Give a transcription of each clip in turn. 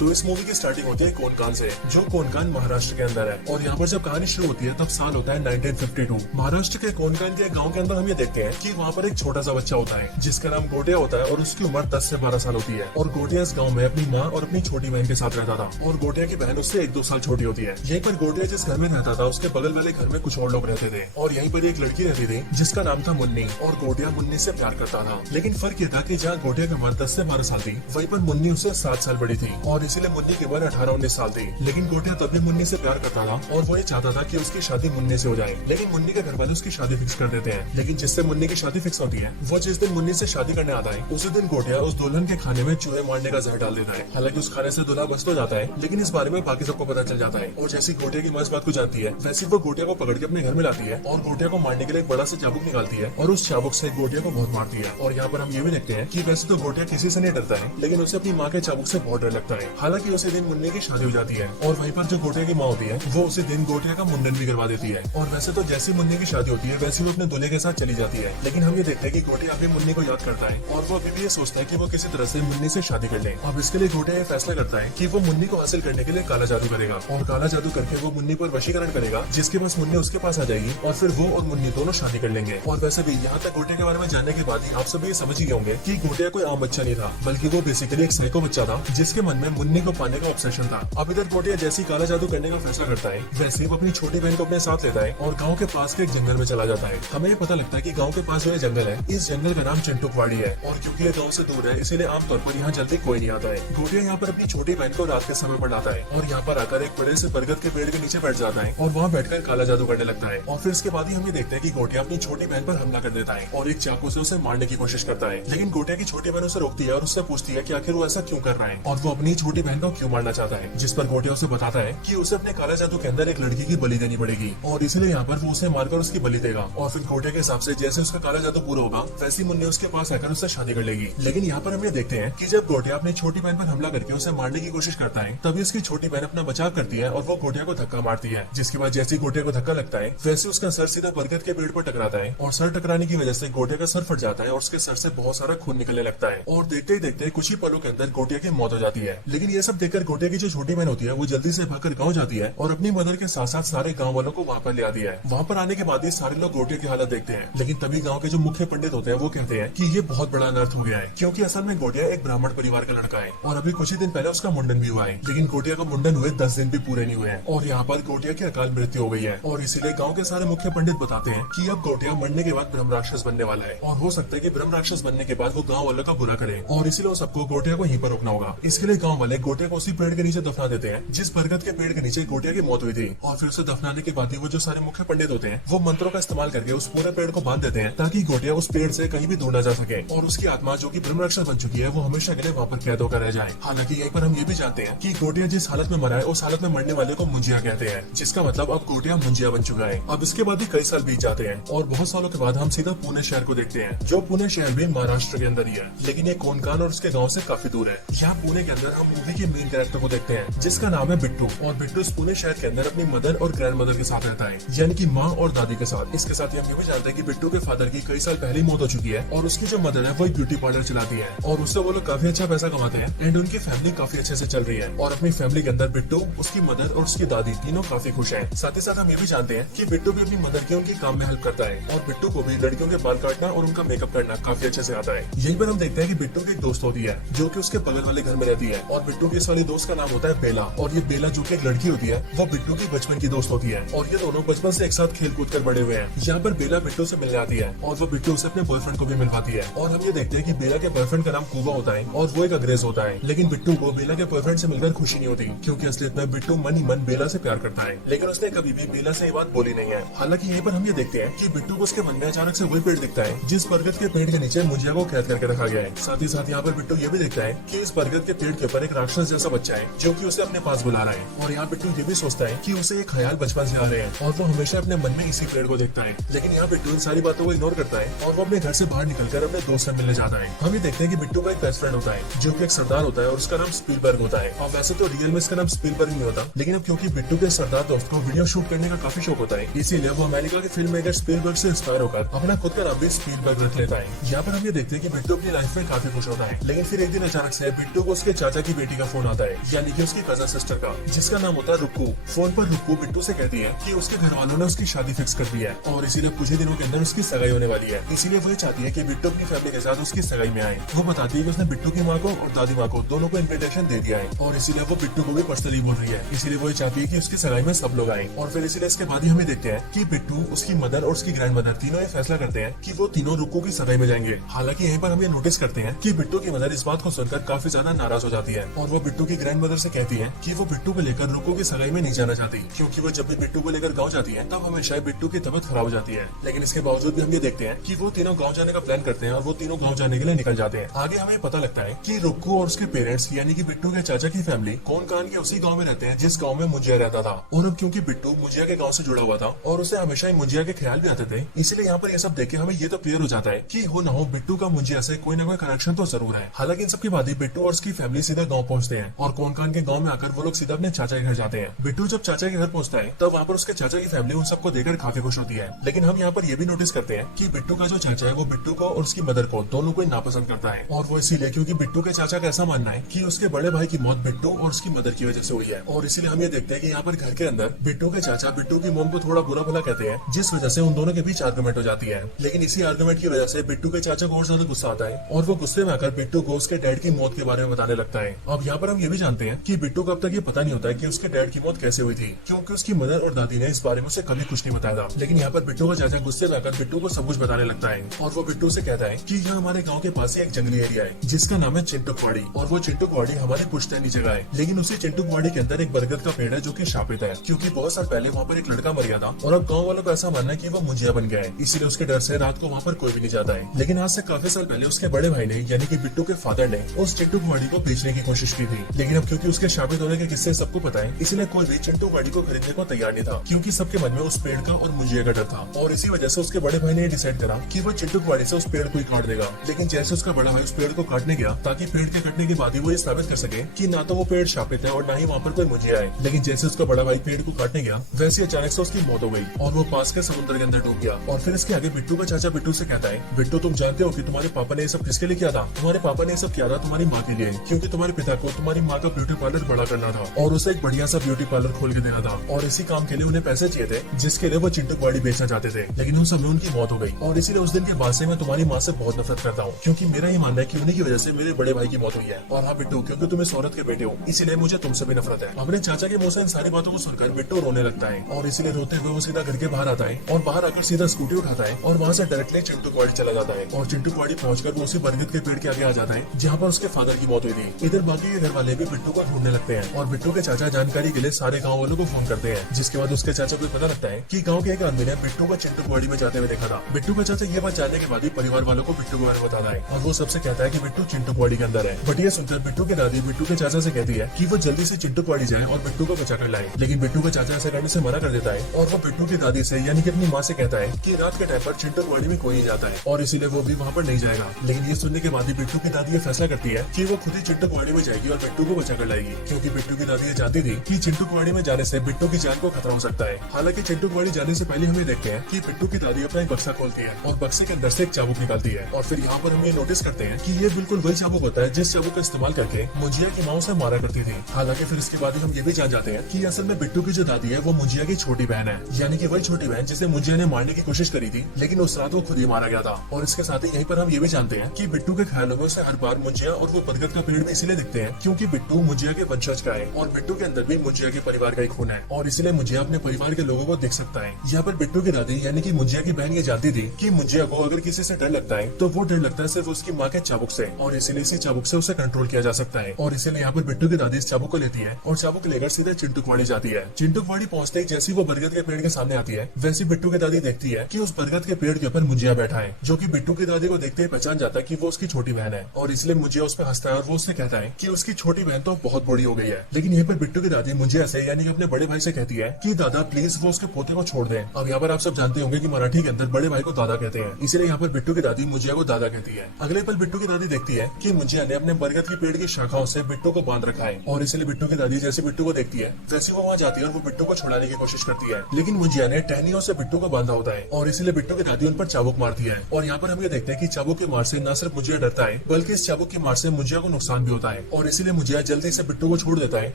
तो इस मूवी की स्टार्टिंग होती है कोनकान से, जो कोनकान महाराष्ट्र के अंदर है। और यहाँ पर जब कहानी शुरू होती है तब साल होता है 1952। महाराष्ट्र के कोनकान के गांव के अंदर हम ये देखते हैं कि वहाँ पर एक छोटा सा बच्चा होता है जिसका नाम गोटिया होता है और उसकी उम्र 10 से 12 साल होती है। और गोटिया इस गाँव में अपनी माँ और अपनी छोटी बहन के साथ रहता था और गोटिया की बहन उससे 1-2 साल छोटी होती है। यहीं पर गोटिया जिस घर में रहता था उसके बगल वाले घर में कुछ और लोग रहते थे और यहीं पर एक लड़की रहती थी जिसका नाम था मुन्नी। और गोटिया मुन्नी से प्यार करता था, लेकिन फर्क ये था कि जहाँ गोटिया की उम्र 10 से 12 साल थी वहीं पर मुन्नी उससे 7 साल बड़ी थी और इसीलिए मुन्नी की उम्र 18-19 साल थी। लेकिन गोटिया तब भी मुन्नी से प्यार करता था और वो ये चाहता था कि उसकी शादी मुन्नी से हो जाए। लेकिन मुन्नी के घर वाले उसकी शादी फिक्स कर देते हैं। लेकिन जिससे मुन्नी की शादी फिक्स होती है वो जिस दिन मुन्नी से शादी करने आता है उसी दिन गोटिया उस दुल्हन के खाने में चूहे मारने का जहर डाल देता है। हालांकि उस खाने से दूल्हा बच तो जाता है, लेकिन इस बारे में बाकी सबको पता चल जाता है। और जैसी गोटिया की माँ इस बात को जानती है वैसे वो गोटिया को पकड़ के अपने घर में लाती है और गोटिया को मारने के लिए एक बड़ा सा चाबुक निकालती है और उस चाबुक से गोटिया को बहुत मारती है। और यहाँ पर हम ये भी देखते हैं कि वैसे तो गोटिया किसी से नहीं डरता है, लेकिन उसे अपनी माँ के चाबुक से बहुत डर लगता है। हालांकि उसी दिन मुन्नी की शादी हो जाती है और वहीं पर जो गोटिया की माँ होती है वो उसी दिन गोटिया का मुंडन भी करवा देती है। और वैसे तो जैसी मुन्नी की शादी होती है वैसे वो अपने दूल्हे के साथ चली जाती है, लेकिन हम ये देखते हैं कि गोटिया अभी मुन्नी को याद करता है और वो अभी भी ये सोचता है कि वो किसी तरह से मुन्नी से शादी कर ले। अब इसके लिए गोटिया ये फैसला करता है कि वो मुन्नी को हासिल करने के लिए काला जादू करेगा और काला जादू करके वो मुन्नी पर वशीकरण करेगा, जिसके पास मुन्नी उसके पास आ जाएगी और फिर वो और मुन्नी दोनों शादी कर लेंगे। और वैसे भी यहाँ तक गोटिया के बारे में जानने के बाद ही आप सभी ये समझ ही गए होंगे कि गोटिया कोई आम बच्चा नहीं था, बल्कि वो बेसिकली एक साइको बच्चा था जिसके मन में मुन्नी को पाने का ऑब्सेशन था। अब इधर गोटिया जैसी काला जादू करने का फैसला करता है वैसे वो अपनी छोटी बहन को अपने साथ लेता है और गाँव के पास के एक जंगल में चला जाता है। हमें पता लगता है कि गाँव के पास जो जंगल है इस जंगल का नाम चिंटुकवाड़ी है और क्योंकि ये गाँव से दूर है इसीलिए आमतौर पर यहाँ जल्दी कोई नहीं आता है। गोटिया यहाँ पर अपनी छोटी बहन को रात के समय पर लाता है और यहाँ पर आकर एक बड़े से बरगद के पेड़ के नीचे बैठ जाता है और वहाँ बैठकर काला जादू करने लगता है। और फिर इसके बाद ही हम ये देखते हैं कि गोटिया अपनी छोटी बहन पर हमला कर देता है और एक चाकू से उसे मारने की कोशिश करता है। लेकिन गोटिया की छोटी बहन उसे रोकती है और उससे पूछती है कि आखिर वो ऐसा क्यों कर रहा है और वो अपनी छोटी बहन को क्यों मारना चाहता है। जिस पर गोटिया उसे बताता है कि उसे अपने काला जादू के अंदर एक लड़की की बलि देनी पड़ेगी और इसलिए यहाँ पर वो उसे मारकर उसकी बलि देगा। और फिर गोटिया के हिसाब से जैसे उसका काला जादू पूरा होगा वैसी मुन्नी उसके पास आकर उससे शादी कर लेगी। लेकिन यहाँ पर हम ये देखते हैं कि जब गोटिया अपनी छोटी बहन पर हमला करके उसे मारने की कोशिश करता है तभी उसकी छोटी बहन अपना बचाव करती है और वो गोटिया को धक्का मारती है। जिसके बाद जैसे गोटिया को धक्का लगता है वैसे उसका सर सीधा बरगद के पेड़ पर टकराता है और सर टकराने की वजह से गोटिया का सर फट जाता है और उसके सर से बहुत सारा खून निकलने लगता है और देखते ही देखते कुछ ही पलों के अंदर गोटिया की मौत हो जाती है। लेकिन ये सब देखकर गोटिया की जो छोटी बहन होती है वो जल्दी से भागकर गाँव जाती है और अपनी मदर के साथ साथ सारे गाँव वालों को वहाँ पर ले आती है। वहाँ पर आने के बाद ही सारे लोग गोटिया की हालत देखते हैं, लेकिन तभी गाँव के जो मुख्य पंडित होते हैं वो कहते हैं कि ये बहुत बड़ा अनर्थ हो गया है, क्योंकि असल में गोटिया एक ब्राह्मण परिवार का लड़का है और अभी कुछ ही दिन पहले उसका मुंडन भी हुआ है। लेकिन गोटिया का मुंडन हुए 10 दिन भी पूरे नहीं हुए हैं और यहाँ पर गोटिया की अकाल मृत्यु हो गई है। और इसीलिए गाँव के सारे मुख्य पंडित बताते हैं कि अब गोटिया मरने के बाद ब्रह्म राक्षस बनने वाला है और हो सकता है कि ब्रह्म राक्षस बनने के बाद वो गाँव वालों का बुरा करे और इसीलिए सबको गोटिया को यहीं पर रोकना होगा। इसके लिए गाँव वाले गोटिया को उसी पेड़ के नीचे दफना देते हैं जिस बरगद के पेड़ के नीचे गोटिया की मौत हुई थी। और फिर उसे दफनाने के बाद ही वो जो सारे मुख्य पंडित होते हैं वो मंत्रों का इस्तेमाल करके उस पूरे पेड़ को बांध देते हैं ताकि गोटिया उस पेड़ से कहीं भी दूर न जा सके और उसकी आत्मा जो कि ब्रह्म राक्षस बन चुकी है वो हमेशा के लिए वहाँ पर कैद होकर रह जाए। हालांकि यहीं पर हम ये भी जानते हैं कि गोटिया जिस हालत में मरा है उस हालत में मरने वाले को मुंजिया कहते हैं, जिसका मतलब अब गोटिया मुंजिया बन चुका है। अब इसके बाद ही कई साल बीत जाते हैं और बहुत सालों के बाद हम सीधा पुणे शहर को देखते हैं, जो पुणे शहर भी महाराष्ट्र के अंदर ही है, लेकिन ये कोनकान और उसके गाँव से काफी दूर है। यहाँ पुणे के अंदर हम मूवी के मेन कैरेक्टर को देखते हैं जिसका नाम है बिट्टू और बिट्टू इस पुणे शहर के अंदर अपनी मदर और ग्रैंड मदर के साथ रहता है, यानी कि माँ और दादी के साथ। इसके साथ हम ये भी जानते हैं कि बिट्टू के फादर की कई साल पहले मौत हो चुकी है और उसकी जो मदर है वो एक ब्यूटी पार्लर चलाती है और उससे वो लोग काफी अच्छा पैसा कमाते हैं एंड उनकी फैमिली काफी अच्छे से चल रही है। और अपनी फैमिली के अंदर बिट्टू, उसकी मदर और उसकी दादी तीनों काफी खुश हैं। साथ ही साथ हम ये भी जानते हैं कि बिट्टू भी अपनी मदर के उनके काम में हेल्प करता है और बिट्टू को भी लड़कियों के बाल काटना और उनका मेकअप करना काफी अच्छे से आता है। यहीं पर हम देखते हैं कि बिट्टू की एक दोस्त होती है जो कि उसके बगल वाले घर में रहती है और बिट्टू की इस वाली दोस्त का नाम होता है बेला और ये बेला जो कि एक लड़की होती है वो बिट्टू की बचपन की दोस्त होती है और ये दोनों बचपन से एक साथ खेल कूद कर बड़े हुए हैं। यहाँ पर बेला बिट्टू से मिलने आती है और वो बिट्टू से अपने बॉयफ्रेंड को भी मिलवाती है और हम ये देखते हैं कि बेला के बॉयफ्रेंड का नाम कुबा होता है और वो एक अंग्रेज होता है। लेकिन बिट्टू को बेला के बॉयफ्रेंड से मिलकर खुशी नहीं होती क्योंकि असलियत में बिट्टू मन ही मन बेला से प्यार करता है, लेकिन उसने कभी भी बेला से ये बात बोली नहीं है। हालांकि यहीं पर हम ये देखते हैं कि बिट्टू को उसके मन में अचानक से वही पेड़ दिखता है जिस बरगद के पेड़ के नीचे मुंजिया को कैद करके रखा गया है। साथ ही साथ यहाँ पर बिट्टू ये भी देखता है कि इस बरगद के पेड़ के ऊपर एक राक्षस जैसा बच्चा है जो कि उसे अपने पास बुला रहा है और यहाँ बिट्टू ये भी सोचता है कि उसे एक ख्याल बचपन से आ रहे हैं और वो हमेशा अपने मन में इसी पेड़ को देखता है। लेकिन यहाँ बिट्टू इन सारी बातों को इग्नोर करता है और वो अपने घर से बाहर निकलकर अपने दोस्त से मिलने जाता है। हम ये देखते हैं कि बिट्टू का एक बेस्ट फ्रेंड होता है जो कि एक सरदार होता है और उसका नाम स्पीलबर्ग होता है। और वैसे तो रियल में इसका नाम स्पीलबर्ग नहीं होता, लेकिन अब क्योंकि बिट्टू के सरदार दोस्त को वीडियो शूट करने का काफी शौक होता है इसीलिए वो अमेरिका के फिल्म मेकर स्पीलबर्ग से इंस्पायर होकर अपना खुद का नाम भी स्पीलबर्ग रख लेता है। यहाँ पर हम ये देखते हैं कि बिट्टू अपनी लाइफ में काफी खुश होता है, लेकिन फिर एक दिन अचानक से बिट्टू को उसके चाचा की बेटी बेटी का फोन आता है, यानी कि उसकी कजन सिस्टर का, जिसका नाम होता है रुक्कू। फोन पर रुक्कू बिट्टू से कहती है कि उसके घर वालों ने उसकी शादी फिक्स कर दी है और इसीलिए कुछ ही दिनों के अंदर उसकी सगाई होने वाली है। इसीलिए वो चाहती है कि बिट्टू अपनी फैमिली के साथ उसकी सगाई में आए। वो बताती है कि उसने बिट्टू की माँ को और दादी माँ को दोनों को इन्विटेशन दे दिया है और इसीलिए वो बिट्टू को भी पर्सनली बोल रही है। इसीलिए वो चाहती है कि उसकी सगाई में सब लोग आए। और फिर इसीलिए इसके बाद ही हमें देखते हैं कि बिट्टू, उसकी मदर और उसकी ग्रैंड मदर तीनों ये फैसला करते हैं कि वो तीनों रुक्कू की सगाई में जाएंगे। हालांकि यहीं पर हम ये नोटिस करते हैं कि बिट्टू की मदर इस बात को सुनकर काफी ज्यादा नाराज हो जाती है और वो बिट्टू की ग्रैंड मदर से कहती है कि वो बिट्टू को लेकर रुक्कू की सगाई में नहीं जाना चाहती, क्योंकि वो जब भी बिट्टू को लेकर गाँव जाती है तब हमेशा बिट्टू की तबीयत खराब हो जाती है। लेकिन इसके बावजूद भी हम ये देखते हैं कि वो तीनों गाँव जाने का प्लान करते हैं और वो तीनों गाँव जाने के लिए निकल जाते हैं। आगे हमें पता लगता है कि रुक्कू और उसके पेरेंट्स यानी कि बिट्टू के चाचा की फैमिली कोनकान के उसी गांव में रहते हैं जिस गांव में मुंजिया रहता था। और अब क्योंकि बिट्टू मुंजिया के गांव से जुड़ा हुआ था और उसे हमेशा ही मुंजिया के ख्याल भी आते थे, इसलिए यहाँ पर ये सब देख के हमें ये तो क्लियर हो जाता है कि हो ना हो बिट्टू का मुंजिया से कोई ना कोई कनेक्शन तो जरूर है। हालांकि इन सबके बाद ही बिट्टू और उसकी फैमिली सीधा गाँव पहुंचते हैं और कोनकान के गाँव में आकर वो लोग सीधा अपने चाचा के घर जाते हैं। बिट्टू जब चाचा के घर पहुंचता है तब वहाँ पर उसके चाचा की फैमिली उन सबको देखकर काफी खुश होती है। लेकिन हम यहाँ पर ये भी नोटिस करते हैं कि बिट्टू का जो चाचा है वो बिट्टू को और उसकी मदर को दोनों को नापसंद करता है और वो इसीलिए क्योंकि बिट्टू के चाचा का ऐसा मानना है कि उसके बड़े भाई की मौत बिट्टू और उसकी मदर की वजह से हुई है। और इसीलिए हम ये देखते हैं कि यहाँ पर घर के अंदर बिट्टू के चाचा बिट्टू की मॉम को थोड़ा बुरा भला कहते हैं, जिस वजह से उन दोनों के बीच आर्गुमेंट हो जाती है। लेकिन इसी आर्गुमेंट की वजह से बिट्टू के चाचा को और ज्यादा गुस्सा आता है और वो गुस्से में आकर बिट्टू को उसके डैड की मौत के बारे में बताने लगता है। अब यहाँ पर हम ये भी जानते हैं कि बिट्टू को अब तक ये पता नहीं होता है कि उसके डैड की मौत कैसे हुई थी, क्योंकि उसकी मदर और दादी ने इस बारे में उसे कभी कुछ नहीं बताया था। लेकिन यहाँ पर बिट्टू का चाचा गुस्से में आकर बिट्टू को सब कुछ बताने लगता है और वो बिट्टू से कहता है कि यहाँ हमारे गाँव के पास ही एक जंगली एरिया है जिसका नाम है चिंटुकवाड़ी और वो चिंटुकवाड़ी हमारी पुश्तैनी जगह है। लेकिन उसी चिंटुकवाड़ी के अंदर एक बरगद का पेड़ है जो कि शापित है, क्योंकि बहुत साल पहले वहाँ पर एक लड़का मर गया था और अब गाँव वालों को ऐसा मानना है कि वो मुंजिया बन गया है, इसीलिए उसके डर से रात को वहाँ पर कोई भी नहीं जाता है। लेकिन आज से काफी साल पहले उसके बड़े भाई ने यानी कि बिट्टू के फादर ने उस चिंटुकवाड़ी को बेचने की कोशिश की थी। लेकिन अब क्योंकि उसके शापित होने के किस्से सबको पता है, इसलिए कोई भी चिंटुकवाड़ी को खरीदने को तैयार नहीं था, क्योंकि सबके मन में उस पेड़ का और मुंजिया का डर था। और इसी वजह से उसके बड़े भाई ने डिसाइड करा कि वो चिंटुकवाड़ी से उस पेड़ को ही काट देगा। लेकिन जैसे उसका बड़ा भाई उस पेड़ को काटने गया ताकि पेड़ के कटने के बाद ही वो ये साबित कर सके कि ना तो वो पेड़ शापित है और ना ही वहाँ पर कोई मुंजिया है, लेकिन जैसे उसका बड़ा भाई पेड़ को काटने गया वैसे अचानक से उसकी मौत हो गई और वो पास के समुद्र के अंदर डूब गया। और फिर इसके आगे बिट्टू का चाचा बिट्टू से कहता है, बिट्टू तुम जानते हो कि तुम्हारे पापा ने ये सब किसके लिए किया था? तुम्हारे पापा ने ये सब किया था तुम्हारी माँ के लिए, क्योंकि तुम्हारे पिता को तुम्हारी माँ का ब्यूटी पार्लर बड़ा करना था और उसे एक बढ़िया सा ब्यूटी पार्लर खोल के देना था और इसी काम के लिए उन्हें पैसे चाहिए थे जिसके लिए वो चिंटुकवाड़ी बेचना चाहते थे। लेकिन उस समय उनकी मौत हो गई और इसीलिए उस दिन के बाद से मैं तुम्हारी माँ से बहुत नफरत करता हूँ, क्योंकि मेरा ये मानना है कि उन्हीं की वजह से मेरे बड़े भाई की मौत हुई है। और हाँ बिट्टू, क्योंकि तुम इस औरत के बेटे हो इसीलिए मुझे तुमसे भी नफरत है। अपने चाचा के मुंह से इन सारी बातों को सुनकर बिट्टू रोने लगता है और इसीलिए रोते हुए वो सीधा घर के बाहर आता है और बाहर आकर सीधा स्कूटी उठाता है और वहाँ से डायरेक्टली चिंटुकवाड़ी चला जाता है और चिंटुकवाड़ी पहुंचकर वो उसी बरगद के पेड़ के आगे आ जाता है जहाँ पर उसके फादर की मौत हुई थी। इधर बाकी के घर वाले भी बिट्टू को ढूंढने लगते हैं और बिट्टू के चाचा जानकारी के लिए सारे गाँव वालों को फोन करते हैं, जिसके बाद उसके चाचा को पता लगता है कि गाँव के एक आदमी ने बिट्टू को चिंटुकवाड़ी में जाते हुए देखा था। बिट्टू का चाचा ये बात जानने के बाद ही परिवार वालों को बिट्टू के बारे में बताता है और वो सबसे कहता है कि बिट्टू चिंटुकवाड़ी के अंदर है। बट ये सुनकर बिट्टू की दादी बिट्टू के चाचा से कहती है कि वो जल्दी से चिंटुकवाड़ी जाए और बिट्टू को बचा कर लाए। लेकिन बिट्टू का चाचा ऐसा करने से मना कर देता है और वो बिट्टू की दादी से यानी कि अपनी माँ से कहता है कि रात के टाइम पर चिंटुकवाड़ी में कोई नहीं जाता है और इसीलिए वो भी वहाँ पर नहीं जाएगा। लेकिन ये सुनने के बाद ही बिट्टू की दादी ये फैसला करती है कि वो खुद ही चिंटुकवाड़ी में जाएगी और बिट्टू को बचा कर लाएगी, क्योंकि बिट्टू की दादी ये जानती थी कि चिंटुकवाड़ी में जाने से बिट्टू की जान को खतरा हो सकता है। हालांकि चिंटुकवाड़ी जाने से पहले हमें देखते हैं कि बिट्टू की दादी अपना एक बक्सा खोलती है और बक्से के अंदर से एक चाबुक निकालती है और फिर यहाँ पर हम ये नोटिस करते हैं कि ये बिल्कुल वही चाबुक होता है जिस चाबुक का इस्तेमाल करके मुंजिया की माँ उसे मारा करती थी। हालांकि फिर इसके बाद हम ये भी जान जाते हैं कि असल में बिट्टू की जो दादी है वो मुंजिया की छोटी बहन है, यानी कि वही छोटी बहन जिसे मुंजिया ने मारने की कोशिश करी थी, लेकिन उस रात वो खुद ही मारा गया था। और इसके साथ ही यहीं पर हम ये भी जानते हैं कि बिट्टू के ख्यालों में उसे हर बार मुंजिया और वो बरगद का पेड़ भी इसलिए दिखते हैं क्योंकि बिट्टू मुंजिया के वंशज का है और बिट्टू के अंदर भी मुंजिया के परिवार का ही खून है और इसलिए मुंजिया अपने परिवार के लोगों को देख सकता है। यहाँ पर बिट्टू की दादी यानी कि मुंजिया की बहन ये जानती थी कि मुंजिया को अगर किसी से डर लगता है तो वो डर लगता है सिर्फ उसकी माँ के चाबुक से और इसीलिए इसी चाबुक से उसे कंट्रोल किया जा सकता है। और इसीलिए यहाँ पर बिट्टू की दादी इस चाबुक को लेती है और चाबुक लेकर सीधे चिंटुकवाड़ी जाती है। चिंटुकवाड़ी पहुंचते ही जैसी वो बरगद के पेड़ के सामने आती है वैसी बिट्टू की दादी देखती है कि उस बरगद के पेड़ के ऊपर मुंजिया बैठा है, जो कि बिट्टू की दादी को देखते ही पहचान जाता है कि वो उसकी छोटी बहन है और इसलिए मुंजिया उस पर हंसता है और वो उससे कहता है कि उसकी छोटी बहन तो बहुत बड़ी हो गई है। लेकिन यहाँ पर बिट्टू की दादी मुंजिया से यानी कि अपने बड़े भाई से कहती है कि दादा प्लीज वो उसके पोते को छोड़ दें। अब यहाँ पर आप सब जानते होंगे कि मराठी के अंदर बड़े भाई को दादा कहते हैं, इसलिए यहाँ पर बिट्टू की दादी मुंजिया को दादा कहती है। अगले पल बिट्टू की दादी देखती है कि मुंजिया ने अपने बरगद के पेड़ की शाखाओं से बिट्टू को बांध रखा है और इसलिए बिट्टू की दादी जैसे बिट्टू को देखती है वैसे वो वहाँ जाती है और वो बिट्टू को छुड़ाने की कोशिश करती है, लेकिन मुंजिया ने टहनियों से बिट्टू को बांधा होता है और इसलिए बिट्टू की दादी उन पर चाबुक मारती है। और यहाँ पर हम ये देखते हैं कि चाबुक की मार से न सिर्फ मुंजिया डरता है बल्कि इस चाबुक की मार से मुंजिया को नुकसान भी होता है और इसीलिए मुझिया जल्दी से बिट्टू को छोड़ देता है,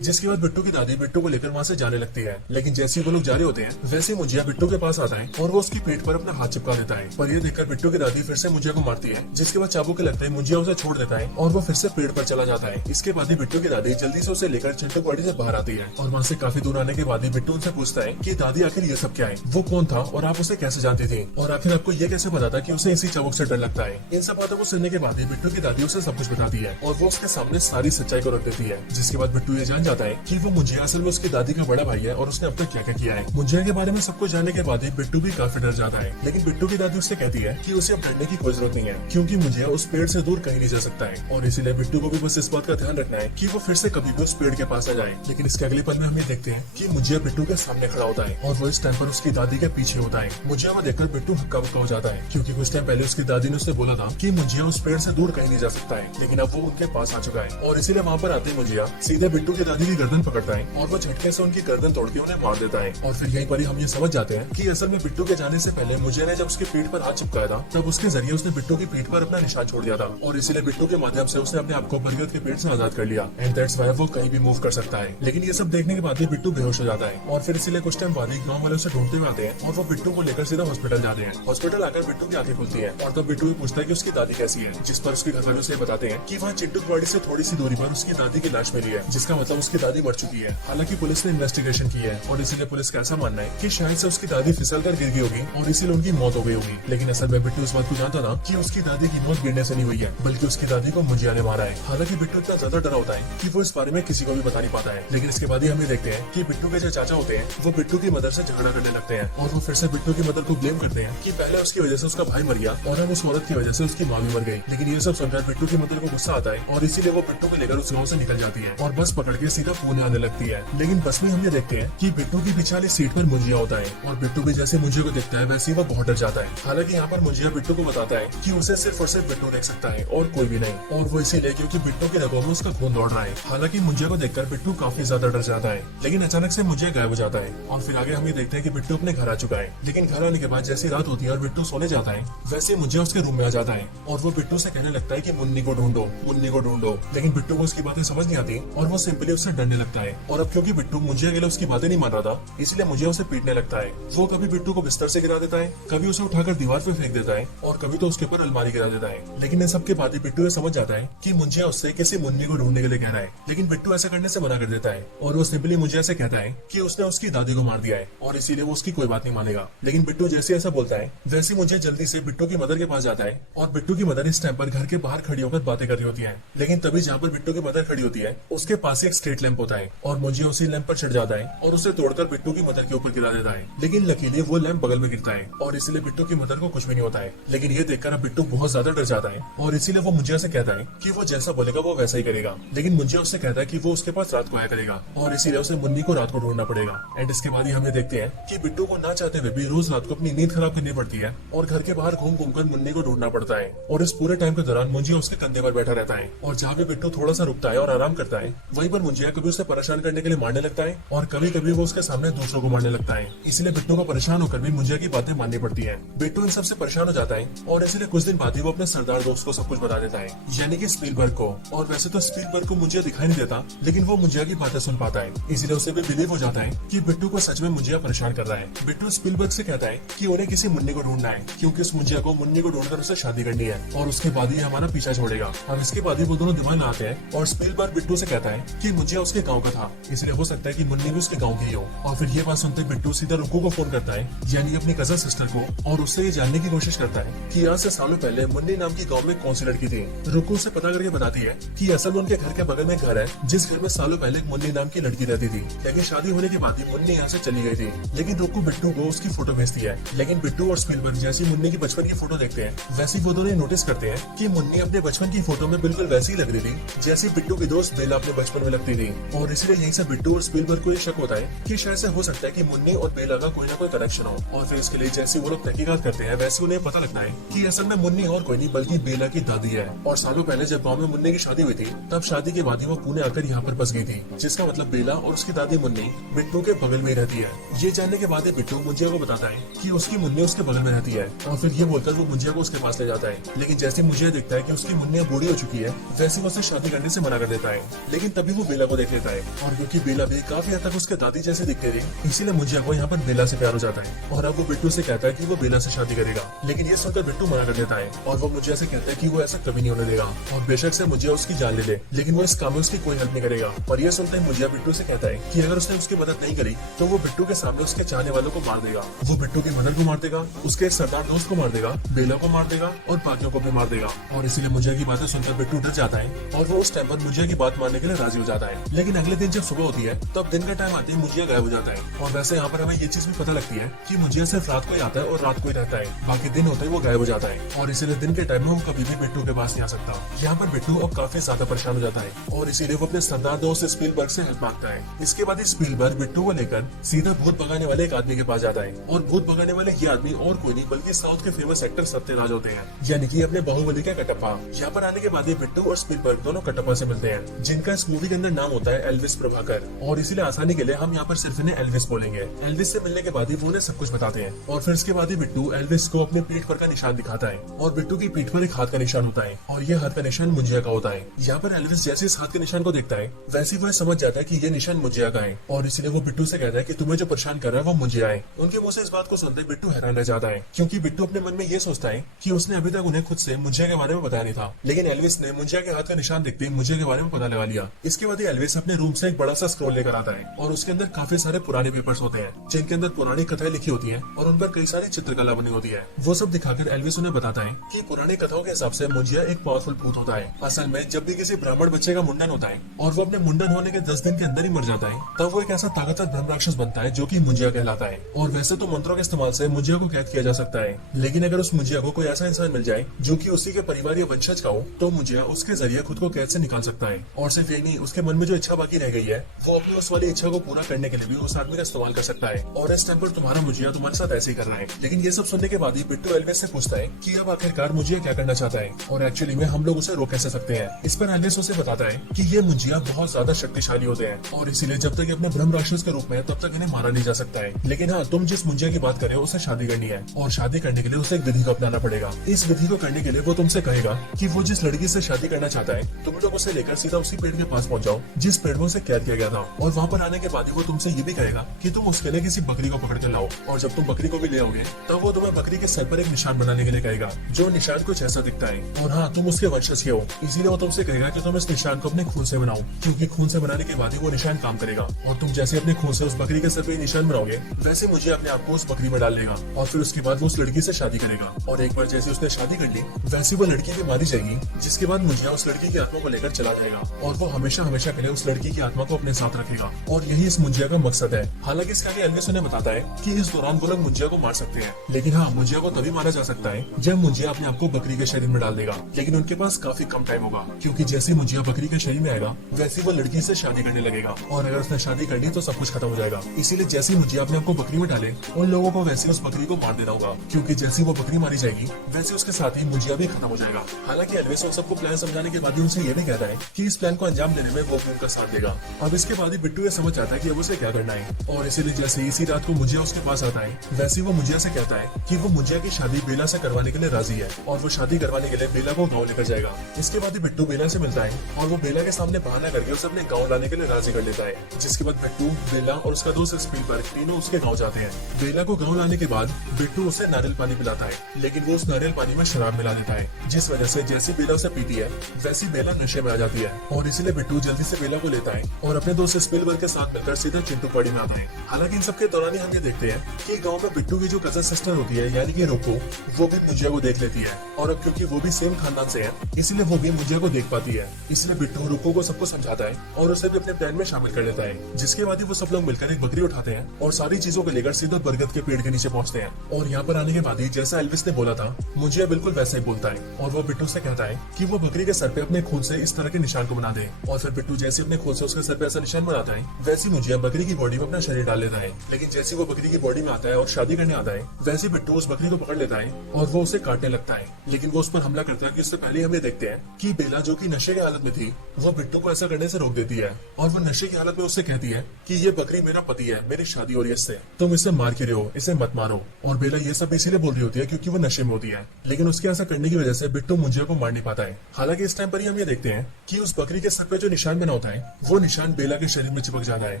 जिसके बाद बिट्टू की दादी बिट्टू को लेकर वहाँ से जाने लगती है। लेकिन जैसे ही वो लोग जा रहे होते हैं वैसे मुझिया बिट्टू के पास आता है और वो उसकी पीठ पर अपना हाथ चिपका देता है। पर ये देखकर बिट्टू की दादी फिर से मुझिया को मारती है, जिसके बाद चाबुक के लगते है मुझिया उसे छोड़ देता है और वो फिर से पेड़ पर चला जाता है। इसके बाद ही बिट्टू की दादी जल्दी से उसे लेकर चिंटूवाड़ी से बाहर आती है और वहाँ से काफी दूर आने के बाद ही बिट्टू उनसे पूछता है कि दादी आखिर ये सब क्या है, वो कौन था और आप उसे कैसे जानती थी, और आखिर आपको ये कैसे पता था कि उसे इसी चाबुक से डर लगता है। इन सब बातों को सुनने के बाद ही बिट्टू की दादी उसे सब कुछ बताती है और वो उसके सामने सारी सच्चाई को रख देती है। जिसके बाद बिट्टू ये जान जाता है कि वो मुझिया असल में उसकी दादी का बड़ा भाई है और उसने अब तक क्या क्या किया है। मुझिया के बारे में सब कुछ जानने के बाद ही बिट्टू भी काफी डर जाता है, लेकिन बिट्टू की दादी उससे कहती है कि उसे अब डरने की कोई जरूरत नहीं है, क्योंकि मुझिया उस पेड़ से दूर कहीं नहीं जा सकता है और इसीलिए बिट्टू को भी बस इस बात का ध्यान रखना है कि वो फिर से कभी भी उस पेड़ के पास आ जाए। लेकिन इसके अगले पल में हम ये देखते हैं कि मुझिया बिट्टू के सामने खड़ा होता है और वो इस टाइम पर उसकी दादी के पीछे होता है। मुझिया को देखकर बिट्टू हक्का बक्का हो जाता है, क्योंकि कुछ टाइम पहले उसकी दादी ने उसे बोला था कि मुझिया उस पेड़ से दूर कहीं नहीं जा सकता है, लेकिन अब वो उनके पास आ चुका है और इसीलिए वहाँ पर आते मुझिया सीधे बिट्टू की दादी की गर्दन पकड़ता है और वो झटके से उनकी गर्दन तोड़ के उन्हें मार देता है। और फिर यहीं पर ही हम ये समझ जाते हैं कि असल में बिट्टू के जाने से पहले मुझिया ने जब उसके पीठ पर हाथ चिपकाया था तब उसके जरिए उसने बिट्टू की पीठ पर अपना निशान छोड़ दिया था और इसीलिए बिट्टू के माध्यम से उसने अपने आप को बरगद के पेड़ से आजाद कर लिया एंड दैट्स व्हाई वो कहीं भी मूव कर सकता है। लेकिन ये सब देखने के बाद भी बिट्टू बेहोश हो जाता है और फिर इसीलिए कुछ टाइम बाद ही गाँव वाले उसे ढूंढते हुए आते हैं और वो बिट्टू को लेकर सीधा हॉस्पिटल जाते हैं। हॉस्पिटल आकर बिट्टू की आंखें खुलती है और तब बिट्टू भी पूछता है कि उसकी दादी कैसी है, जिस पर उसके घर वाले उसे बताते हैं कि वहाँ चिंटूवाड़ी से थोड़ी सी दूरी पर उसकी दादी की लाश मिली है, जिसका मतलब उसकी दादी मर चुकी है। हालांकि पुलिस ने इन्वेस्टिगेशन की है और इसीलिए पुलिस का ऐसा मानना है कि शायद से उसकी दादी फिसल कर गिर गई होगी और इसीलिए उनकी मौत हो गई होगी। लेकिन असल में बिट्टू इस बात को जानता था कि उसकी दादी की मौत गिरने से नहीं हुई है, बल्कि उसकी दादी को मुझिया ने मारा है। हालांकि बिट्टू इतना ज्यादा डरा होता है कि वो इस बारे में किसी को भी बता नहीं पाता है। लेकिन इसके बाद ही हम ये देखते हैं कि बिट्टू के जो चाचा होते हैं वो बिट्टू की मदर से झगड़ा करने लगते हैं और वो फिर से बिट्टू की मदर को ब्लेम करते हैं कि पहले उसकी वजह से उसका भाई मर गया और अब उस औरत की वजह से उसकी माँ भी मर गई। लेकिन ये सब सुनकर बिट्टू की मदर को गुस्सा आता है और इसीलिए वो बिट्टू को लेकर उस गाँव से निकल जाती है और बस पकड़ के सीधा पुणे आने लगती है। लेकिन बस में हम ये देखते हैं कि बिट्टू की पीछे वाली सीट पर मुझिया होता है और बिट्टू भी जैसे मुझिया को देखता है वैसे ही वो बहुत डर जाता है। हालांकि यहाँ पर मुझिया बिट्टू को बताता है कि उसे सिर्फ और सिर्फ बिट्टू देख सकता है और कोई भी नहीं, और वो इसीलिए क्योंकि बिट्टू की रगों में उसका खून दौड़ रहा है। हालांकि मुझिया को देखकर बिट्टू काफी ज्यादा डर जाता है, लेकिन अचानक से मुझिया गायब हो जाता है और फिर आगे हम ये देखते हैं कि बिट्टू अपने घर आ चुका है। लेकिन घर आने के बाद जैसी रात होती है और बिट्टू सोने जाता है वैसे मुझिया उसके रूम में आ जाता है और वो बिट्टू से कहने लगता है कि मुन्नी को ढूंढो, मुन्नी को ढूंढो। लेकिन बिट्टू को उसकी बातें समझ नहीं आती और वो सिंपली उससे डरने लगता है। और अब क्योंकि बिट्टू मुझिया के लिए उसकी बातें नहीं मान रहा था इसलिए मुझिया उसे पीटने लगता है। वो कभी बिट्टू को बिस्तर से गिरा देता है, कभी उसे उठाकर दीवार पे फेंक देता है और कभी तो उसके ऊपर अलमारी गिरा देता है। लेकिन इन सबके बाद ही बिट्टू ये समझ जाता है कि मुझिया उससे किसी मुन्नी को ढूंढने के लिए कह रहा है। लेकिन बिट्टू ऐसा करने से मना कर देता है और वो सिंपली मुझिया से कहता है कि उसने उसकी दादी को मार दिया है और इसीलिए वो उसकी कोई बात नहीं मानेगा। लेकिन बिट्टू जैसे ऐसा बोलता है वैसे मुझे जल्दी से बिट्टू की मदर के पास जाता है और बिट्टू की मदर इस टाइम पर घर के बाहर खड़ी होकर बातें कर रही होती है। लेकिन तभी जहाँ पर बिट्टू की मदर खड़ी होती है उसके पास एक स्ट्रीट लैंप होता है और मुझे उसी लैंप पर चढ़ जाता है और उसे तोड़कर बिट्टू की मदर के ऊपर गिरा देता है। लेकिन लकीली वो लैंप बगल में गिरता है और इसीलिए बिट्टू की मदर को कुछ भी नहीं होता है। लेकिन ये देखकर अब बिट्टू बहुत ज्यादा डर जाता है और इसीलिए वो मुझिया से कहता है कि वो जैसा बोलेगा वो वैसा ही करेगा। लेकिन मुझिया उससे कहता है कि वो उसके पास रात को आया करेगा और इसीलिए उसे मुन्नी को रात को ढूंढना पड़ेगा। एंड इसके बाद ही हमें देखते हैं कि बिट्टू को ना चाहते हुए भी रोज रात को अपनी नींद खराब करनी पड़ती है और घर के बाहर घूम घूम कर मुन्नी को ढूंढना पड़ता है। और इस पूरे टाइम के दौरान मुझिया उसके कंधे पर बैठा रहता है और जहाँ भी बिट्टू थोड़ा सा रुकता है और आराम करता है वहीं पर मुझिया कभी उसे परेशान करने के लिए मारने लगता है और कभी कभी वो उसके सामने दूसरों को मारने लगता है। इसलिए बिट्टू को परेशान होकर भी मुझिया की बातें माननी पड़ती है। बिट्टू इन सबसे परेशान हो जाता है और इसलिए कुछ दिन बाद ही वो अपने सरदार दोस्त को सब कुछ बता देता है, यानी कि स्पीलबर्ग को। और वैसे तो स्पीलबर्ग को मुझिया दिखाई नहीं देता लेकिन वो मुझिया की बातें सुन पाता है, इसलिए उसे भी बिलीव हो जाता है कि बिट्टू को सच में मुझिया परेशान कर रहा है। बिट्टू स्पीलबर्ग से कहता है कि उन्हें किसी मुन्नी को ढूंढना है क्योंकि उस मुझिया को मुन्नी को ढूंढकर उसे शादी करनी है और उसके बाद ही हमारा पीछा छोड़ेगा। और इसके बाद ही वो दोनों दिमाग आते हैं और स्पीलबर्ग बिट्टू से कहता है कि मुझिया उसके गाँव का था, इसलिए हो सकता है कि मुन्नी भी उसके गाँव की हो। और फिर ये बात सुनते बिट्टू सीधा रुक्कू को फोन करता है, यानी अपनी कजन सिस्टर को, और उससे ये जानने की कोशिश करता है कि आज से सालों पहले मुन्नी नाम की गांव में कौन सी लड़की थी। रुक्कू से पता करके बताती है कि असल में उनके घर के बगल में घर है जिस घर में सालों पहले एक मुन्नी नाम की लड़की रहती थी, लेकिन शादी होने के बाद ही मुन्नी यहाँ से चली गई थी। लेकिन रुक्कू बिट्टू को उसकी फोटो भेजती है। लेकिन बिट्टू और स्पीलबर्ग जैसी मुन्नी की बचपन की फोटो देखते हैं वैसी वो दोनों नोटिस करते हैं कि मुन्नी अपने बचपन की फोटो में बिल्कुल वैसी ही लग रही थी जैसी बिट्टू की दोस्त बेला अपने बचपन में लगती थी। और इसलिए यहीं से बिट्टू और स्पीलबर्ग को ये शक होता है कि शायद से हो सकता है कि मुन्नी और बेला का कोई ना कोई कनेक्शन हो। और फिर इसके लिए जैसे वो लोग तहकीकात करते हैं वैसे उन्हें पता लगता है कि असल में मुन्नी और कोई नहीं बल्कि बेला की दादी है। और सालों पहले जब गांव में मुन्नी की शादी हुई थी तब शादी के बाद ही वो पुणे आकर यहाँ पर बस गई थी, जिसका मतलब बेला और उसकी दादी मुन्नी बिट्टू के बगल में रहती है। ये जानने के बाद बिट्टू मुझिया को बताता है कि उसकी मुन्नी उसके बगल में रहती है और फिर ये बोलकर वो मुझिया को उसके पास ले जाता है। लेकिन जैसे मुझे दिखता है कि उसकी मुन्नी बूढ़ी हो चुकी है वैसे वो उससे शादी करने से मना कर देता है। लेकिन तभी वो बेला को देख लेता है और क्योंकि बेला भी काफी हद तक उसके दादी जैसे दिखते थे, इसीलिए मुंजिया को यहाँ पर बेला से प्यार हो जाता है और अब वो बिट्टू से कहता है कि वो बेला से शादी करेगा। लेकिन ये सुनकर बिट्टू मना कर देता है और वो मुंजिया से कहता है कि वो ऐसा कभी नहीं होने देगा और बेशक से मुंजिया उसकी जान ले ले, लेकिन वो इस काम में उसकी कोई हेल्प नहीं करेगा। और ये सुनते ही मुंजिया बिट्टू से कहता है कि अगर उसने उसकी मदद नहीं करी तो वो बिट्टू के सामने उसके चाहने वालों को मार देगा। वो बिट्टू की मदद को मार देगा, उसके एक सरदार दोस्त को मार देगा, बेला को मार देगा और बाकियों को भी मार देगा। और इसीलिए मुंजिया की बातें सुनकर बिट्टू डर जाता है और वो उस टाइम पर मुंजिया की बात मानने के लिए राजी हो जाता है। लेकिन अगले दिन जब सुबह होती है तब दिन का टाइम आते ही मुंजिया गायब हो जाता है। और वैसे यहाँ पर हमें ये चीज भी पता लगती है कि मुंजिया सिर्फ रात को ही आता है और रात को ही रहता है, बाकी दिन होते ही वो गायब हो जाता है और इसीलिए दिन के टाइम में वो कभी भी बिट्टू के पास नहीं आ सकता। यहाँ पर बिट्टू अब काफी ज्यादा परेशान हो जाता है और इसीलिए वो अपने सरदार दोस्त स्पीलबर्ग से हेल्प मांगता है। इसके बाद स्पीलबर्ग बिट्टू को लेकर सीधा भूत भगाने वाले एक आदमी के पास जाता है और भूत भगाने वाले ये आदमी और कोई नहीं बल्कि साउथ के फेमस एक्टर सत्यराज होते हैं, यानी कि अपने बाहुबली के कटप्पा। यहाँ पर आने के बाद बिट्टू और स्पीलबर्ग दोनों कटप्पा से मिलते हैं, जिनका इस मूवी के अंदर नाम होता है एल्विस प्रभाकर। और इसीलिए आसानी के लिए हम यहाँ पर सिर्फ इन्हें एल्विस बोलेंगे। एल्विस से मिलने के बाद ही वो उन्हें सब कुछ बताते हैं और फिर इसके बाद ही बिट्टू एल्विस को अपने पीठ पर का निशान दिखाता है और बिट्टू की पीठ पर एक हाथ का निशान होता है और ये हाथ का निशान मुंजिया का होता है। यहाँ पर एल्विस जैसे इस हाथ के निशान को देखता है वैसे वह समझ जाता है कि ये निशान मुंजिया का है और इसलिए वो बिट्टू से कहता है कि तुम्हें जो परेशान कर रहा है वो मुंजिया है। उनके मुंह से इस बात को सुनते बिट्टू हैरान रह जाता है क्योंकि बिट्टू अपने मन में ये सोचता है कि उसने अभी तक उन्हें खुद से मुंजिया के बारे में बताया नहीं था, लेकिन एल्विस ने मुंजिया के हाथ का निशान देखते ही मुंजिया के बारे में पता लगा लिया। इसके बाद एल्विस अपने रूम से एक बड़ा सा स्क्रॉल लेकर आता है और उसके अंदर काफी सारे पुराने पेपर्स होते हैं जिनके अंदर पुरानी कथाएं लिखी होती है और उन पर कई सारी चित्रकला बनी होती है। वो सब दिखाकर एल्विस उन्हें बताता है कि पुरानी कथाओं के हिसाब से मुंजिया एक पावरफुल भूत होता है। असल में जब भी किसी ब्राह्मण बच्चे का मुंडन होता है और वो अपने मुंडन होने के 10 दिन के अंदर ही मर जाता है तब वो एक ऐसा ताकतवर ब्रह्म राक्षस बनता है जो कि मुंजिया कहलाता है। और वैसे तो मंत्रों के इस्तेमाल से मुंजिया को कैद किया जा सकता है, लेकिन अगर उस मुंजिया को कोई ऐसा इंसान मिल जाए जो कि उसी के परिवार या वंशज का हो तो मुंजिया उसके जरिए खुद को कैद से निकाल सकता है। और सिर्फ यही नहीं, उसके मन में जो इच्छा बाकी रह गई है वो अपनी उस वाली इच्छा को पूरा करने के लिए भी उस आदमी का इस्तेमाल कर सकता है। और इस टाइम पर तुम्हारा मुंजिया तुम्हारे साथ ऐसे ही कर रहा है। लेकिन ये सब सुनने के बाद ही बिट्टू एल्विस से पूछता है कि अब आखिरकार मुंजिया क्या करना चाहता है और एक्चुअली में हम लोग उसे रोक कैसे सकते हैं। इस पर एल्विस उसे बताता है कि ये मुंजिया बहुत ज्यादा शक्तिशाली होते हैं और इसीलिए जब तक ये अपने ब्रह्म राक्षस के रूप में तब तक इन्हें मारा नहीं जा सकता है। लेकिन हाँ, तुम जिस मुंजिया की बात कर रहे हो उसे शादी करनी है और शादी करने के लिए उसे एक विधि को अपनाना पड़ेगा। इस विधि को करने के लिए वो तुमसे कहेगा कि वो जिस लड़की से शादी करना चाहता है तुम लोग उसे लेकर सीधा उसी पेड़ के पास पहुंच जाओ जिस पेड़ में उसे कैद किया गया था। और वहाँ पर आने के बाद ही वो तुमसे ये भी कहेगा कि तुम उसके लिए किसी बकरी को पकड़ कर लाओ और जब तुम बकरी को भी ले आओगे तब वो तुम्हें बकरी के सर पर एक निशान बनाने के लिए कहेगा जो निशान कुछ ऐसा दिखता है। और हाँ, तुम उसके वंशज के हो, इसीलिए वो तुमसे कहेगा कि तुम इस निशान को अपने खून से बनाओ क्योंकि खून से बनाने के बाद ही वो निशान काम करेगा। और तुम जैसे अपने खून से उस बकरी के सर पे निशान बनाओगे वैसे मुझे अपने आप को उस बकरी में डाल लेगा और फिर उसके बाद वो उस लड़की से शादी करेगा। और एक बार जैसे उसने शादी कर ली वैसे वो लड़की भी मारी जाएगी, जिसके बाद मुंजिया उस लड़की की आत्मा को लेकर चला जाएगा और वो हमेशा हमेशा के लिए उस लड़की की आत्मा को अपने साथ रखेगा। और यही इस मुंजिया का मकसद है। हालांकि इसके आगे एल्विस उन्हें बताता है कि इस दौरान वो लोग मुंजिया को मार सकते हैं, लेकिन हाँ, मुंजिया को तभी मारा जा सकता है जब मुंजिया अपने आप को बकरी के शरीर में डाल देगा। लेकिन उनके पास काफी कम टाइम होगा क्योंकि जैसे मुंजिया बकरी के शरीर में आएगा वैसे वो लड़की से शादी करने लगेगा और अगर उसने शादी कर ली तो सब कुछ खत्म हो जाएगा। इसीलिए जैसे मुंजिया अपने आप को बकरी में डाले उन लोगों को वैसे उस बकरी को मार देना होगा क्योंकि जैसी वो बकरी मारी जाएगी वैसे उसके साथ ही मुंजिया भी खत्म हो जाएगा। हालांकि एल्विस उन सबको प्लान समझाने के बाद ही उनसे ये भी कहता है कि इस प्लान को अंजाम देने में वो भी उनका साथ देगा। अब इसके बाद ही बिट्टू ये समझ जाता है कि अब उसे क्या करना है और इसीलिए जैसे इसी रात को मुंजिया उसके पास आता है वैसे वो मुंजिया से कहता है कि वो मुंजिया की शादी बेला से करवाने के लिए राजी है और वो शादी करवाने के लिए बेला को गाँव लेकर जाएगा। इसके बाद ही बिट्टू बेला से मिलता है और वो बेला के सामने बहाना करके उसे अपने गाँव लाने के लिए राजी कर लेता है। जिसके बाद बिट्टू, बेला और उसका दोस्त स्पीलबर्ग तीनों उसके गाँव जाते हैं। बेला को गाँव लाने के बाद बिट्टू उसे नारियल पानी पिलाता है, लेकिन वो उस नारियल पानी में शराब मिला देता है जिस वजह से जैसी बेला उसे पीती है वैसी बेला नशे में आ जाती है और इसीलिए बिट्टू जल्दी से बेला को लेता है और अपने दोस्त स्पीलबर्ग के साथ मिलकर सीधा चिंटू पार्टी में आता है। हालांकि इन सबके दौरान ही हम ये देखते हैं कि गांव में बिट्टू की जो कजन सिस्टर होती है यानी कि रोको, वो भी मुंजिया को देख लेती है और अब क्योंकि वो भी सेम खानदान से है इसीलिए वो भी मुंजिया को देख पाती है। इसलिए बिट्टू रोको को सबको समझाता है और उसे भी अपने प्लान में शामिल कर लेता है। जिसके बाद ही वो सब लोग मिलकर एक बकरी उठाते हैं और सारी चीजों को लेकर सीधा बरगद के पेड़ के नीचे पहुंचते हैं। और यहाँ पर आने के बाद ही जैसा एल्विस ने बोला था मुंजिया बिल्कुल वैसा ही बोलता है और वो बिट्टू से कहता है कि वो बकरी के सर पे अपने खून से इस तरह के निशान को बना दे। और फिर बिट्टू जैसे अपने खून से उसके सर पे ऐसा निशान बनाता है वैसे मुंजिया बकरी की बॉडी में अपना शरीर डाल लेता है। लेकिन जैसे वो बकरी की बॉडी में आता है और शादी करने आता है वैसे बिट्टू उस बकरी को पकड़ लेता है और वो उसे काटने लगता है। लेकिन वो उस पर हमला करता है कि उससे पहले हम ये देखते हैं कि बेला जो कि नशे की हालत में थी वो बिट्टू को ऐसा करने से रोक देती है और वो नशे की हालत में उससे कहती है कि ये बकरी मेरा पति है, मेरी शादी हो रही है इससे, तुम इसे मार के रहे हो, इसे मत मारो। और बेला ये सब इसीलिए बोल रही होती है क्योंकि वो नशे में होती है, लेकिन उसके ऐसा करने की वजह से बिट्टू मुंजिया को मार नहीं पाता है। हालांकि इस टाइम पर ही हम ये देखते हैं कि उस बकरी के सर पे जो निशान बना होता है वो निशान बेला के शरीर में चिपक जाता है,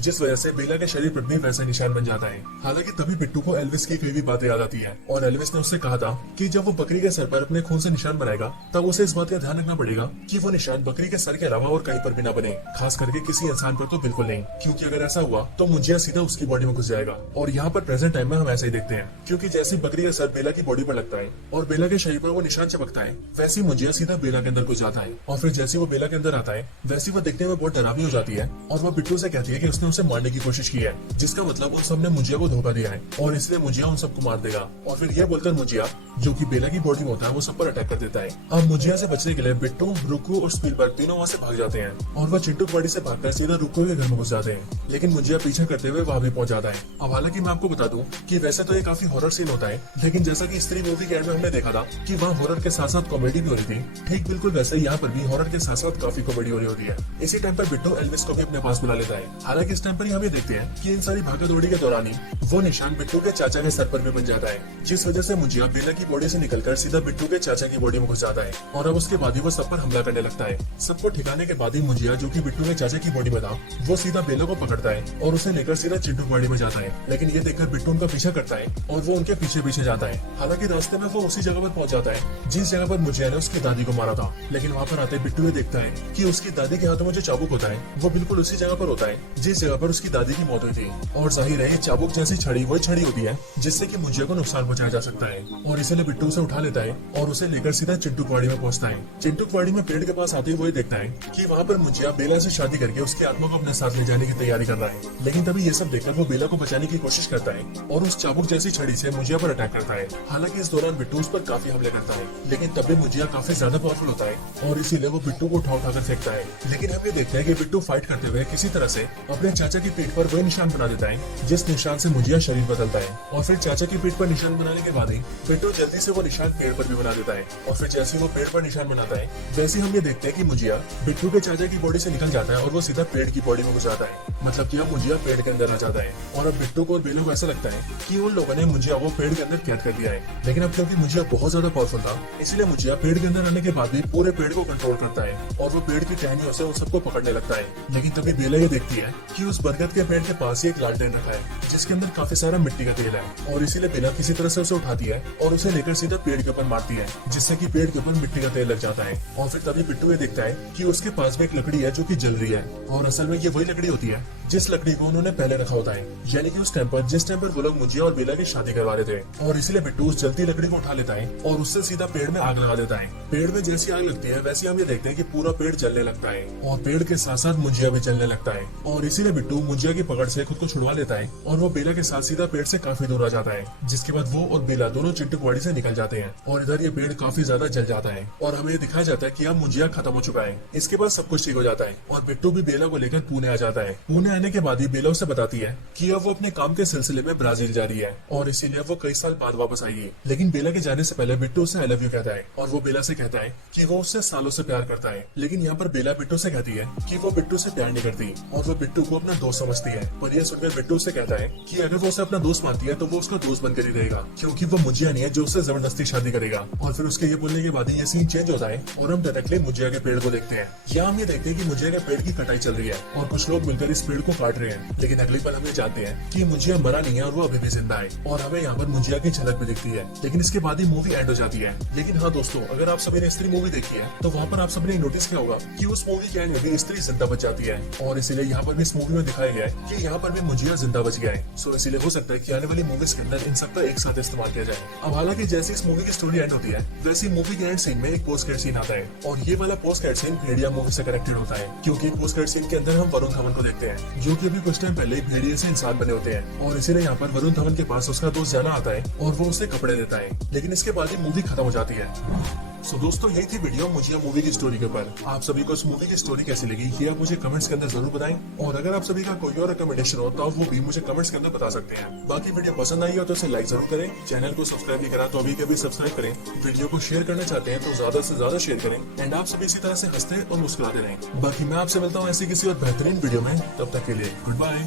जिस वजह से बेला के शरीर पर भी वैसा निशान बन जाता है। हालांकि तभी बिट्टू को एल्विस की कई भी बातें याद आती है और एल्विस ने उससे कहा था कि जब वो बकरी के सर पर अपने खून से निशान बनाएगा तब उसे इस बात का ध्यान रखना पड़ेगा कि वो निशान बकरी के सर के अलावा और कहीं पर भी ना बने, खास करके किसी इंसान पर तो बिल्कुल नहीं, क्योंकि अगर ऐसा हुआ तो मुंजिया सीधा उसकी बॉडी में घुस जाएगा। और यहाँ पर प्रेजेंट टाइम में हम ऐसा ही देखते हैं, क्योंकि जैसे बकरी का सर बेला की बॉडी पर लगता है और बेला के शरीर पर वो निशान चिपकता है, वैसे मुंजिया सीधा बेला के अंदर घुस जाता है। और फिर जैसे वो बेला के अंदर आता है वैसे वो दिखने में बहुत डरावनी हो जाती है और वो बिट्टू से कहती है कि उसने उसे मारने की कोशिश की है, जिसका मतलब उन सब ने मुंजिया को धोखा दिया है और इसलिए मुंजिया उन सबको मार देगा। और फिर ये बोलकर मुंजिया, जो कि बेला की बॉडी में होता है, वो सब पर अटैक कर देता है। अब मुंजिया से बचने के लिए बिट्टू, रुक्कू और स्पीलबर्ग तीनों वहाँ से भाग जाते हैं और वह चिंटू की बॉडी से भागकर सीधा रुक्कू के घर में घुस जाते हैं, लेकिन मुंजिया पीछे करते हुए वहाँ भी पहुंच जाता है। अब हालांकि मैं आपको बता दूं कि वैसे तो ये काफी हॉरर सीन होता है, लेकिन जैसा कि स्त्री मूवी के एंड में हमने देखा था कि वहाँ हॉरर के साथ साथ कॉमेडी भी हो रही थी, ठीक बिल्कुल वैसे यहाँ पर भी हॉरर के साथ साथ काफी कॉमेडी हो रही होती है। इसी टाइम पर बिट्टू एल्विस को भी अपने पास बुला लेता है। हालांकि इस टाइम पर हम ये देखते हैं कि इन सारी भागा दौड़ी के दौरान ही वो निशान बिट्टू के चाचा के सर पर भी बन जाता है, जिस वजह से मुंजिया बेला की बॉडी से निकलकर सीधा बिट्टू के चाचा की बॉडी में घुस जाता है और अब उसके बाद ही वो सब पर हमला करने लगता है। सबको ठिकाने के बाद ही मुंजिया, जो कि बिट्टू के चाचा की बॉडी में था, वो सीधा बेला को पकड़ता है और उसे लेकर सीधा चिंटू की बॉडी में जाता है। लेकिन ये देखकर बिट्टू उनका पीछा करता है और वो उनके पीछे पीछे जाता है। हालांकि रास्ते में वो उसी जगह पर पहुंच जाता है जिस जगह पर मुंजिया ने उसकी दादी को मारा था। लेकिन वहाँ पर आते बिट्टू ये देखता है कि उसकी दादी के हाथों में जो चाबुक होता है वो बिल्कुल उसी जगह पर होता है जिस जगह पर उसकी दादी की मौत हुई थी। और जाहिर है चाबुक जैसी छड़ी वही छड़ी होती है जिससे कि मुंजिया को नुकसान पहुंचाया जा सकता है। और इसीलिए बिट्टू उसे उठा लेता है और उसे लेकर सीधा चिंटू की वाड़ी में पहुंचता है। चिंटू की वाड़ी में पेड़ के पास आते ही वो ये देखता है कि वहाँ पर मुंजिया बेला से शादी करके उसकी आत्मा को अपने साथ ले जाने की तैयारी कर रहा है। लेकिन तभी ये सब देखकर वो बेला को बचाने की कोशिश करता है और उस चाबुक जैसी छड़ी से मुंजिया पर अटैक करता है। हालांकि इस दौरान बिट्टू उस पर काफी हमले करता है, लेकिन तब भी मुंजिया काफी ज्यादा पावरफुल होता है और इसीलिए वो बिट्टू को उठाकर फेंकता है। लेकिन हम ये देखते हैं कि बिट्टू फाइट करते हुए किसी तरह से अपने चाचा की पीठ पर वही निशान बना देता है जिस निशान से मुंजिया शरीर बदलता है। और फिर चाचा की पीठ पर निशान बनाने के बाद ही बिट्टू जल्दी से वो निशान पेड़ पर भी बना देता है। और फिर जैसे वो पेड़ पर निशान बनाता है वैसे हम ये देखते हैं कि मुंजिया बिट्टू के चाचा की बॉडी से निकल जाता है और वो सीधा पेड़ की बॉडी में घुस जाता है। मतलब कि अब मुंजिया पेड़ के अंदर आ जाता है और अब बिट्टू को और बेलू को ऐसा लगता है कि उन लोगों ने मुंजिया को पेड़ के अंदर कैद कर दिया है। लेकिन अब क्योंकि मुंजिया बहुत ज्यादा पावरफुल था, इसलिए मुंजिया पेड़ के अंदर आने के बाद भी पूरे पेड़ को कंट्रोल करता है और वो पेड़ की टहनियों से उन सबको पकड़ने लगता है। लेकिन तभी बेला ये देखती है कि उस बरगद के पेड़ के पास ही एक लालटेन रखा है जिसके अंदर काफी सारा मिट्टी का तेल है और इसीलिए बेला किसी तरह से उसे उठाती है और उसे लेकर सीधा पेड़ के ऊपर मारती है, जिससे कि पेड़ के ऊपर मिट्टी का तेल लग जाता है। और फिर तभी बिट्टू ये देखता है कि उसके पास में एक लकड़ी है जो कि जल रही है और असल में ये वही लकड़ी होती है जिस लकड़ी को उन्होंने पहले रखा होता है, यानी कि उस टाइम पर जिस टाइम पर वो लोग मुंजिया और बेला की शादी करवा रहे थे। और इसलिए बिट्टू उस जलती लकड़ी को उठा लेता है और उससे सीधा पेड़ में आग लगा देता है। पेड़ में जैसी आग लगती है वैसे हम ये देखते हैं कि पूरा पेड़ जलने लगता है और पेड़ के साथ साथ मुंजिया भी जलने लगता है। और इसीलिए बिट्टू मुंजिया की पकड़ से खुद को छुड़वा लेता है और वो बेला के साथ सीधा पेड़ से काफी दूर आ जाता है, जिसके बाद वो और बेला दोनों चिंटू की वाड़ी से निकल जाते हैं। और इधर ये पेड़ काफी ज्यादा जल जाता है और हमें दिखाया जाता है कि अब मुंजिया खत्म हो चुका है। इसके बाद सब कुछ ठीक हो जाता है और बिट्टू भी बेला को लेकर पुणे आ जाता है। पुणे आने के बाद ही बेला उसे बताती है कि अब वो अपने काम के सिलसिले में ब्राजील जा रही है और इसीलिए वो कई साल बाद वापस आएगी। लेकिन बेला के जाने से पहले बिट्टू उसे आई लव यू कहता है और वो बेला से कहता है कि वो उससे सालों से प्यार करता है। लेकिन यहाँ पर बेला बिट्टू से कहती है कि वो बिट्टू से प्यार नहीं करती और वो बिट्टू को अपना दोस्त समझती है। पर यह सुनकर बिट्टू से कहता है कि अगर वो उसे अपना दोस्त मानती है तो वो उसका दोस्त बनकर ही रहेगा, क्योंकि वो मुंजिया नहीं है जो उससे जबरदस्ती शादी करेगा। और फिर उसके ये बोलने के बाद ही ये सीन चेंज होता है और हम डायरेक्टली मुंजिया के पेड़ को देखते हैं। यहाँ हम ये देखते हैं कि मुंजिया के पेड़ की कटाई चल रही है और कुछ लोग मिलकर इस पेड़ को काट रहे हैं। लेकिन अगली पल हमें जानते हैं कि मुंजिया मरा नहीं है और वो अभी भी जिंदा है और हमें यहाँ पर मुंजिया की झलक भी दिखती है। लेकिन इसके बाद ही मूवी एंड हो जाती है। लेकिन हाँ दोस्तों, अगर आप सभी ने स्त्री मूवी देखी है तो वहाँ पर आप सभी ने नोटिस किया होगा कि उस मूवी के एंड में भी स्त्री जिंदा बच जाती है और इसीलिए यहाँ पर भी इस मूवी में दिखाया गया है कि यहाँ पर भी मुंजिया जिंदा बच गया है। सो इसीलिए हो सकता है कि आने वाली मूवीज के अंदर इन सबका एक साथ इस्तेमाल किया जाए। अब हालांकि जैसे इस मूवी की स्टोरी एंड होती है वैसे मूवी के एंड सीन में एक पोस्ट क्रेडिट सीन आता है और ये वाला पोस्ट क्रेडिट सीन भेड़िया मूवी से कनेक्टेड होता है, क्योंकि पोस्ट क्रेडिट सीन के अंदर हम वरुण धवन को देखते हैं जो कि अभी कुछ टाइम पहले भेड़िए से इंसान बने होते हैं और इसीलिए यहाँ पर वरुण धवन के पास उसका दोस्त जाना आता है और वो उसे कपड़े देता है। लेकिन इसके बाद ही मूवी खत्म हो जाती है। सो दोस्तों, यही थी वीडियो मुझे मूवी की स्टोरी के ऊपर। आप सभी को इस मूवी की स्टोरी कैसी लगी ये आप मुझे कमेंट्स के अंदर जरूर बताएं और अगर आप सभी का कोई और रिकमेंडेशन हो तो वो भी मुझे कमेंट्स के अंदर बता सकते हैं। बाकी वीडियो पसंद आई हो तो इसे लाइक जरूर करें, चैनल को सब्सक्राइब नहीं करा तो अभी कभी सब्सक्राइब करें, वीडियो को शेयर करना चाहते हैं तो ज्यादा से ज्यादा शेयर करें एंड आप सभी इसी तरह से हंसते और मुस्कुराते रहें। बाकी मैं आपसे मिलता हूँ ऐसी किसी और बेहतरीन वीडियो में, तब तक के लिए गुड बाय।